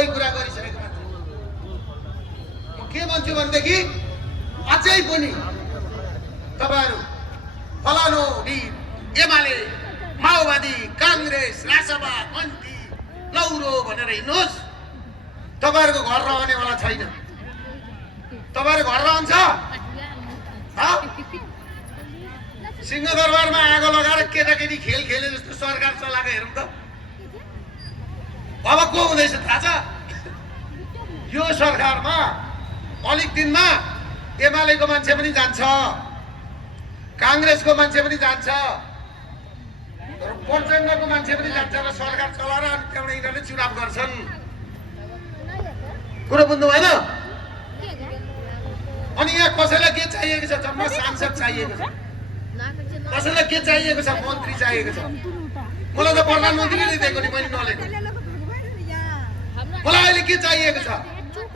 सबै कुरा गरिसकेको मान्छे म के भन्छु भनेदेखि अझै पनि तपाईहरु फलानो एमाले माओवादी कांग्रेस रासपा मन्त्री लौरो भनेर हिँड्नुहोस् तपाईहरुको घर रहनेवाला छैन तपाईहरु घर रहन्छ सिंहदरबारमा आगो लगाएर केटाकेटी खेल खेले जस्तो सरकार चलाएको हेरौँ त अब को हुँदैछ थाहा छ यो सरकारमा अलिक दिनमा एमालेको मान्छे पनि जान्छ कांग्रेसको मान्छे पनि जान्छ प्रचण्डको मान्छे पनि जान्छ र सरकार चलाएर अनि त्यहाँबाट यिनीहरूले चुनाव गर्छन् कुरा बुझ्नु भएन अनि यहाँ कसैलाई के चाहिएको छ जम्मा सांसद चाहिएको छ कसैलाई के चाहिएको छ मन्त्री चाहिएको छ मलाई त प्रधानमन्त्रीले दिएको नि मैले नलेको मलाई अहिले के चाहिएको छ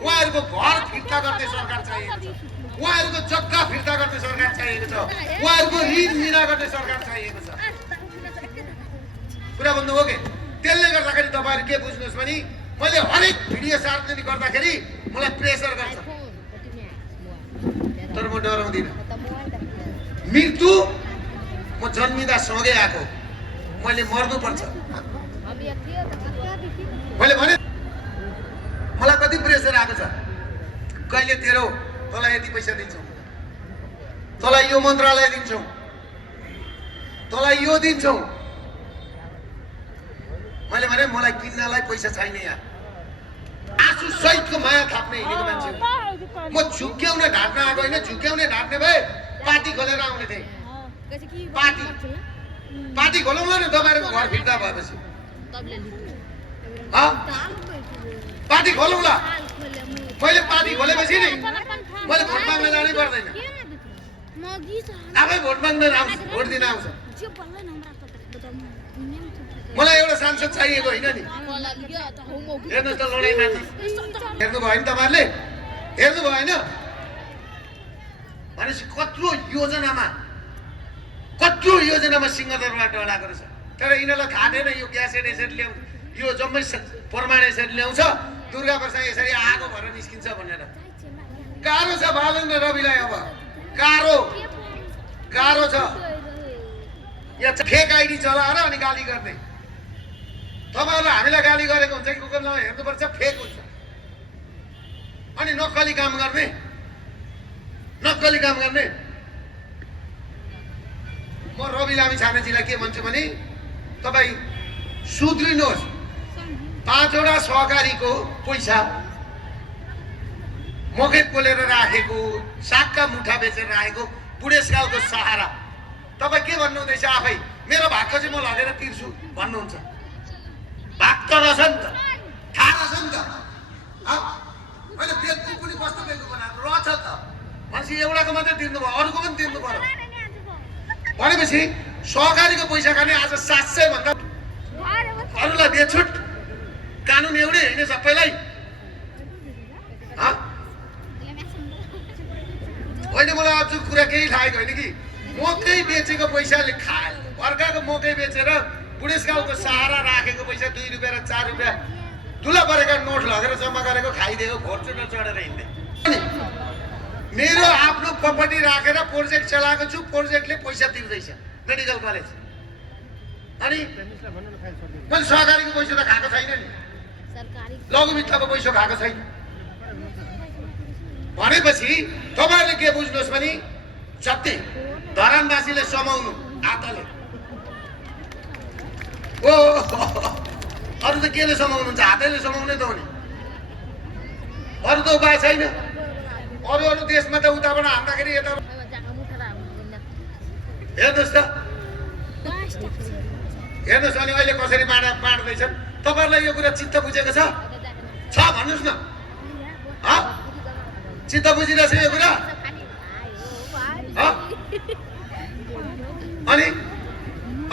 उहाँहरूको घर फिर्ता गर्ने सरकार चाहिएको छ उहाँहरूको जग्गा फिर्ता गर्ने सरकार चाहिएको छ उहाँहरूको ऋण मिना गर्ने सरकार चाहिएको छ कुरा भन्नुभयो के त्यसले गर्दाखेरि तपाईहरु के बुझ्नुहोस् भने मैले हरेक भिडियो सार्वजनिक गर्दाखेरि मलाई प्रेसर गर्छ तर म डराउँदिन मृत्यु म जन्मिँदा सँगै आएको मैले मर्नु पर्छ मैले भने मलाई कति प्रेसर आएको छ कहिले तेरो तँलाई यति पैसा दिन्छौ तँलाई यो मन्त्रालय दिन्छौ तँलाई यो दिन्छौ मैले भने मलाई किन्नलाई पैसा छैन यहाँ आँसु सहितको माया थाप्ने हिँडेको मान्छे म झुक्क्याउने ढाट्न आएको होइन झुक्क्याउने ढाट्ने भए पार्टी खोलेर आउने थिएँ पार्टी खोलौँला नि तपाईँहरूको घर फिर्ता भएपछि पार्टी खोलौँला मैले पार्टी खोलेपछि नि मैले भोट माग्न जानै पर्दैन आफै भोट माग्न आउँछ भोट दिन आउँछ मलाई एउटा सांसद चाहिएको होइन नि हेर्नुहोस् त लडाइँमाथि हेर्नु भयो नि तपाईँहरूले हेर्नु भएन भनेपछि कत्रो योजनामा सिंहदरबार डढाएको रहेछ तर यिनीहरूलाई थाहा थिएन यो ग्यासेट यसरी ल्याउँछ यो जम्मै प्रमाण यसरी ल्याउँछ दुर्गा प्रसाद यसरी आगो भएर निस्किन्छ भनेर गाह्रो छ बालेन्द्र रविलाई अब गाह्रो छ यहाँ फेक आइडी चलाएर अनि गाली गर्ने तपाईहरुले हामीलाई गाली गरेको हुन्छ कि गुगलमा हेर्नुपर्छ फेक हुन्छ अनि नक्कली काम गर्ने म रवि लामी छानेजीलाई के भन्छु भने तपाई सुध्रिनुहोस् 5 वटा सहकारीको पैसा मकै पोलेर राखेको सागका मुठा बेचेर राखेको बुढेसकालको सहारा तपाई के भन्नुहुँदैछ आफै मेरो भागको चाहिँ म लगेर तिर्छु भन्नुहुन्छ भाग त रहेछ नि त थाहा रहेछ नि त मैले बेच्नु पनि कस्तो बेच्नु बनाएको रहेछ त मान्छे एउटाको मात्रै तिर्नु भयो अरूको पनि तिर्नु पर्यो भनेपछि सहकारीको पैसा खाने आज 700 भन्दा अरूलाई बेछुट कानुन एउटै हैन सबैलाई होइन मलाई अझ कुरा केही थाहा छैन कि मकै बेचेको पैसाले अर्काको मकै बेचेर बुढेसकालको सहारा राखेको पैसा 2 रुपैयाँ र 4 रुपैयाँ धुला परेका नोट लगेर जम्मा गरेको खाइदिएको घोरचुर चढेर हिँड्ने मेरो आफ्नो प्रपर्टी राखेर प्रोजेक्ट चलाएको छु प्रोजेक्टले पैसा तिर्दैछ मेडिकल कलेज अनि मैले सहकारीको पैसा त खाएको छैन नि लघुवित्तको पैसा खाएको छैन भनेपछि तपाईहरुले के बुझ्नुहोस् भने जति धरानवासीले समाउनु आतले ओ अरु त केले समाउनुहुन्छ हातैले समाउने त हो नि अरु त उपाय छैन अरु देशमा त उताबाट हान्दाखेरि यता हेर्नुहोस् त हेर्नुहोस् अनि अहिले कसरी बाँड्दैछन् तपाईहरुलाई यो कुरा चित्त बुझेको छ भन्नुस् न चित्त बुझिरहेछ यो कुरा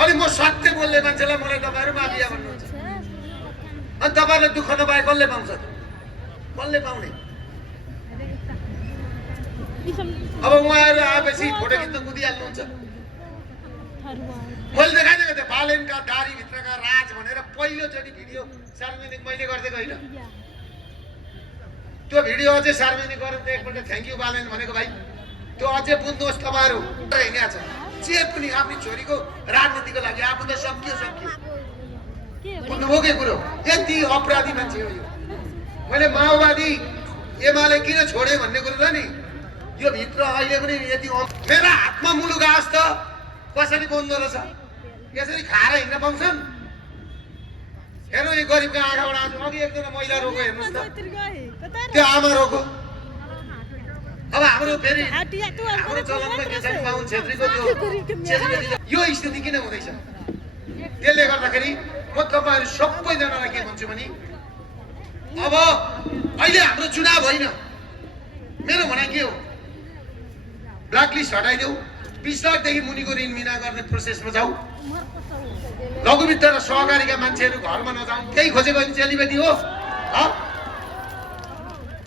अनि म सत्य बोल्ने मान्छेलाई मलाई तपाईहरु माफिया भन्नुहुन्छ अनि तपाईहरुले दुःख नपाए कसले पाउँछ कसले पाउने अब उहाँहरु आएपछि फोटो खिच्न कुदिहाल्नुहुन्छ मैले देखाइदिएको थिएँ बालेनका दारी भित्रका राज भनेर पहिलोचोटि भिडियो सार्वजनिक मैले गरिदिएको होइन त्यो भिडियो अझै सार्वजनिक गरेर एकपल्ट थ्याङ्क यू बालेन भनेको भाइ त्यो अझै बुझ्नुहोस् तपाईँहरू हिँडेको छ जे पनि आफ्नो छोरीको राजनीतिको लागि आफू त सकियो बुझ्नुभयो के कुरो यति अपराधी मान्छे हो यो मैले माओवादी एमाले किन छोडे भन्ने कुरो छ नि यो भित्र अहिले पनि यति मेरो हातमा मुलुक आस त कसरी बन्दो रहेछ यसरी खाएर हिँड्न पाउँछन् हेर्नु यो गरिबको आँखाबाट आज अघि एकजना महिला रोगो हेर्नुहोस् त त्यो आमा रोगो अब हाम्रो फेरि हाम्रो चलनमा के छ बाहुन छेत्रीको त्यो यो स्थिति किन हुँदैछ त्यसले गर्दाखेरि म तपाईँहरू सबैजनालाई के भन्छु भने अब अहिले हाम्रो चुनाव होइन मेरो भनाइ के हो ब्ल्याकलिस्ट हटाइदेऊ 20 लाखदेखि मुनिको ऋण मिना गर्ने प्रोसेसमा जाऊ लघु वित्त र सहकारीका मान्छेहरू घरमा नजाउँ केही खोजेको भने चेलीबेटी हो